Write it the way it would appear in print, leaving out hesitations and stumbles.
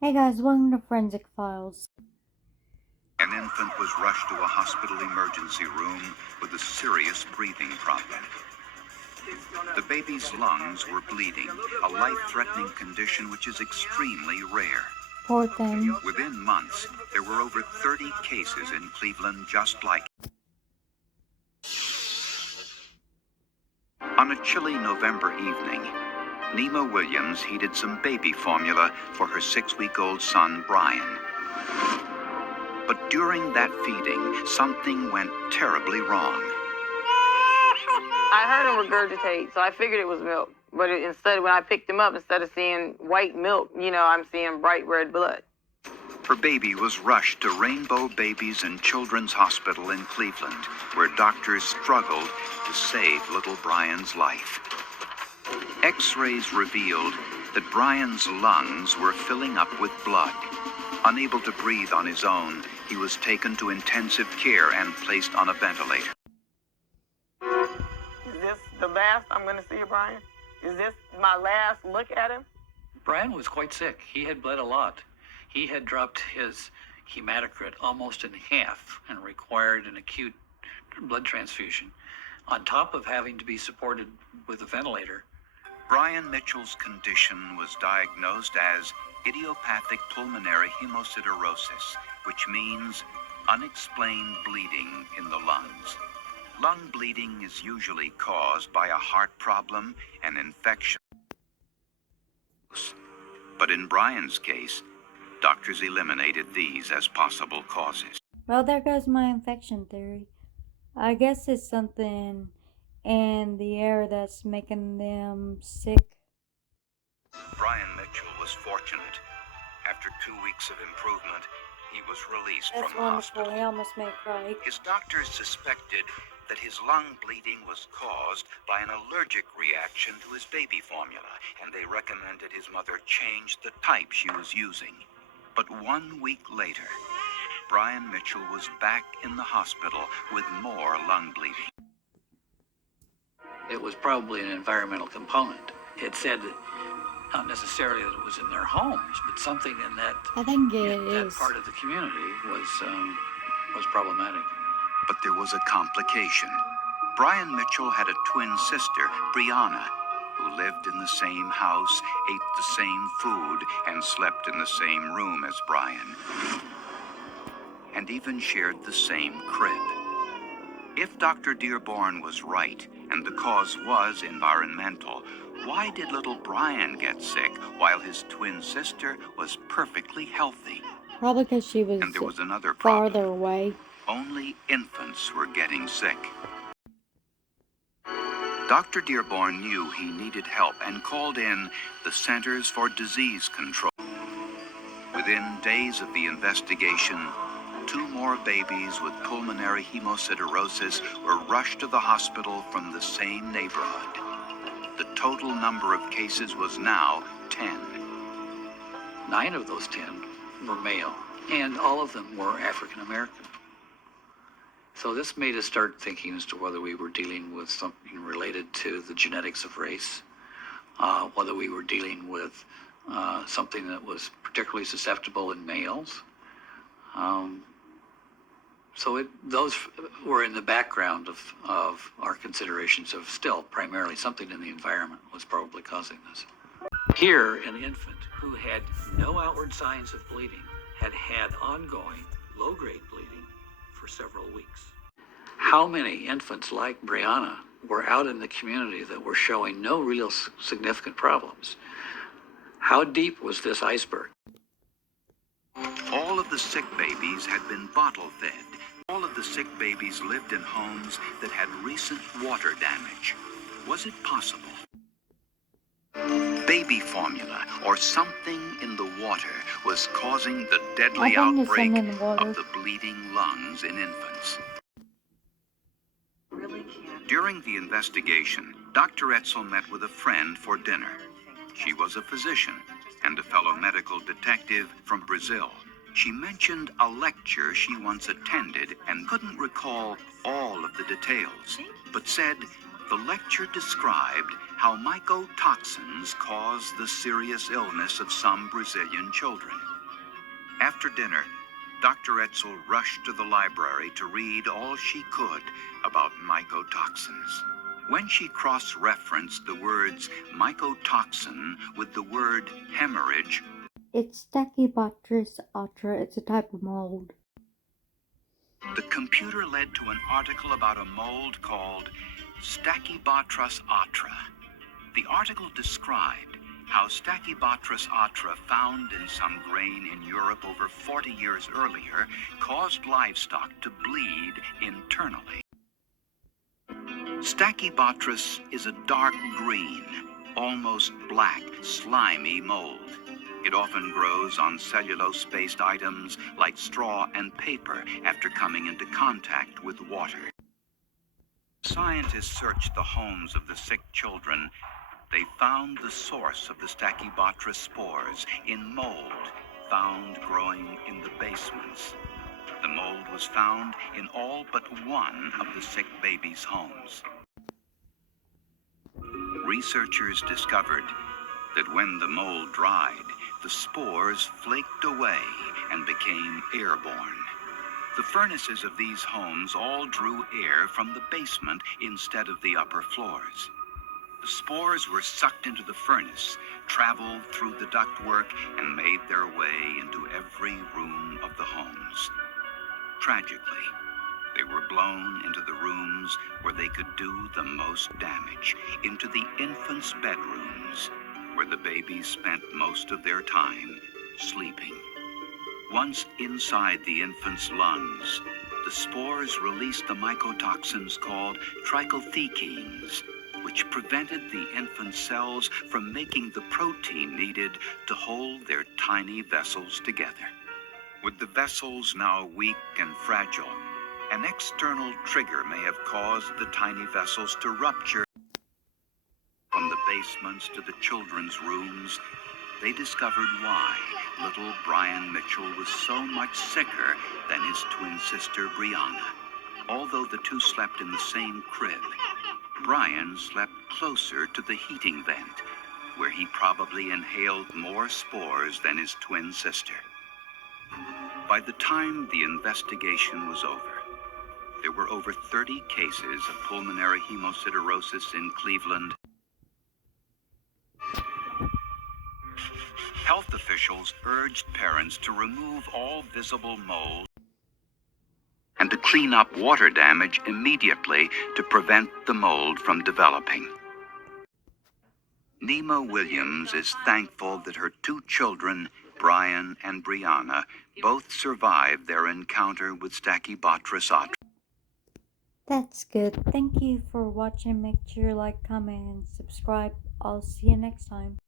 Hey guys, welcome to Forensic Files. An infant was rushed to a hospital emergency room with a serious breathing problem. The baby's lungs were bleeding, a life-threatening condition which is extremely rare. Poor thing. Within months, there were over 30 cases in Cleveland just like it. On a chilly November evening, Nema Williams heated some baby formula for her 6-week-old son, Brian. But during that feeding, something went terribly wrong. I heard him regurgitate, so I figured it was milk. But instead, when I picked him up, instead of seeing white milk, I'm seeing bright red blood. Her baby was rushed to Rainbow Babies and Children's Hospital in Cleveland, where doctors struggled to save little Brian's life. X-rays revealed that Brian's lungs were filling up with blood. Unable to breathe on his own, he was taken to intensive care and placed on a ventilator. Is this the last I'm going to see of Brian? Is this my last look at him? Brian was quite sick. He had bled a lot. He had dropped his hematocrit almost in half and required an acute blood transfusion, on top of having to be supported with a ventilator. Brian Mitchell's condition was diagnosed as idiopathic pulmonary hemosiderosis, which means unexplained bleeding in the lungs. Lung bleeding is usually caused by a heart problem and infection. But in Brian's case, doctors eliminated these as possible causes. Well, there goes my infection theory. I guess it's something in the air that's making them sick. Brian Mitchell was fortunate. After 2 weeks of improvement, he was released That's from the wonderful. hospital. He almost made me cry. His doctors suspected that his lung bleeding was caused by an allergic reaction to his baby formula, and they recommended his mother change the type she was using. But 1 week later, Brian Mitchell was back in the hospital with more lung bleeding. It was probably an environmental component. It said not necessarily that it was in their homes, but something in that I think it in that is. part of the community was problematic. But there was a complication. Brian Mitchell had a twin sister, Brianna, who lived in the same house, ate the same food, and slept in the same room as Brian, and even shared the same crib. If Dr. Dearborn was right, and the cause was environmental, why did little Brian get sick while his twin sister was perfectly healthy? Probably because she was And there was another farther problem. away. Only infants were getting sick. Dr. Dearborn knew he needed help and called in the Centers for Disease Control. Within days of the investigation, 2 more babies with pulmonary hemosiderosis were rushed to the hospital from the same neighborhood. The total number of cases was now 10. 9 of those 10 were male, and all of them were African American. So this made us start thinking as to whether we were dealing with something related to the genetics of race, whether we were dealing with something that was particularly susceptible in males. So those were in the background of our considerations of still primarily something in the environment was probably causing this. Here, an infant who had no outward signs of bleeding had ongoing low-grade bleeding for several weeks. How many infants like Brianna were out in the community that were showing no real significant problems? How deep was this iceberg? All of the sick babies had been bottle-fed. All of the sick babies lived in homes that had recent water damage. Was it possible? Baby formula or something in the water was causing the deadly I think it's outbreak something in the water. of the bleeding lungs in infants. During the investigation, Dr. Etzel met with a friend for dinner. She was a physician and a fellow medical detective from Brazil. She mentioned a lecture she once attended and couldn't recall all of the details, but said The lecture described how mycotoxins cause the serious illness of some Brazilian children. After dinner, Dr. Etzel rushed to the library to read all she could about mycotoxins. When she cross-referenced the words mycotoxin with the word hemorrhage, It's stachybotrys atra. It's a type of mold. the computer led to an article about a mold called stachybotrys atra. The article described how stachybotrys atra, found in some grain in Europe over 40 years earlier, caused livestock to bleed internally. Stachybotrys is a dark green, almost black, slimy mold. It often grows on cellulose-based items like straw and paper after coming into contact with water. Scientists searched the homes of the sick children. They found the source of the stachybotrys spores in mold found growing in the basements. The mold was found in all but one of the sick babies' homes. Researchers discovered that when the mold dried, the spores flaked away and became airborne. The furnaces of these homes all drew air from the basement instead of the upper floors. The spores were sucked into the furnace, traveled through the ductwork, and made their way into every room of the homes. Tragically, they were blown into the rooms where they could do the most damage, into the infants' bedrooms, where the babies spent most of their time sleeping. Once inside the infant's lungs, the spores released the mycotoxins called trichothekines, which prevented the infant cells from making the protein needed to hold their tiny vessels together. With the vessels now weak and fragile, an external trigger may have caused the tiny vessels to rupture. From the basements to the children's rooms, they discovered why little Brian Mitchell was so much sicker than his twin sister Brianna. Although the two slept in the same crib, Brian slept closer to the heating vent, where he probably inhaled more spores than his twin sister. By the time the investigation was over, there were over 30 cases of pulmonary hemosiderosis in Cleveland. Health officials urged parents to remove all visible mold and to clean up water damage immediately to prevent the mold from developing. Nema Williams is thankful that her two children, Brian and Brianna, both survived their encounter with stachybotrys atra. That's good. Thank you for watching. Make sure you like, comment, and subscribe. I'll see you next time.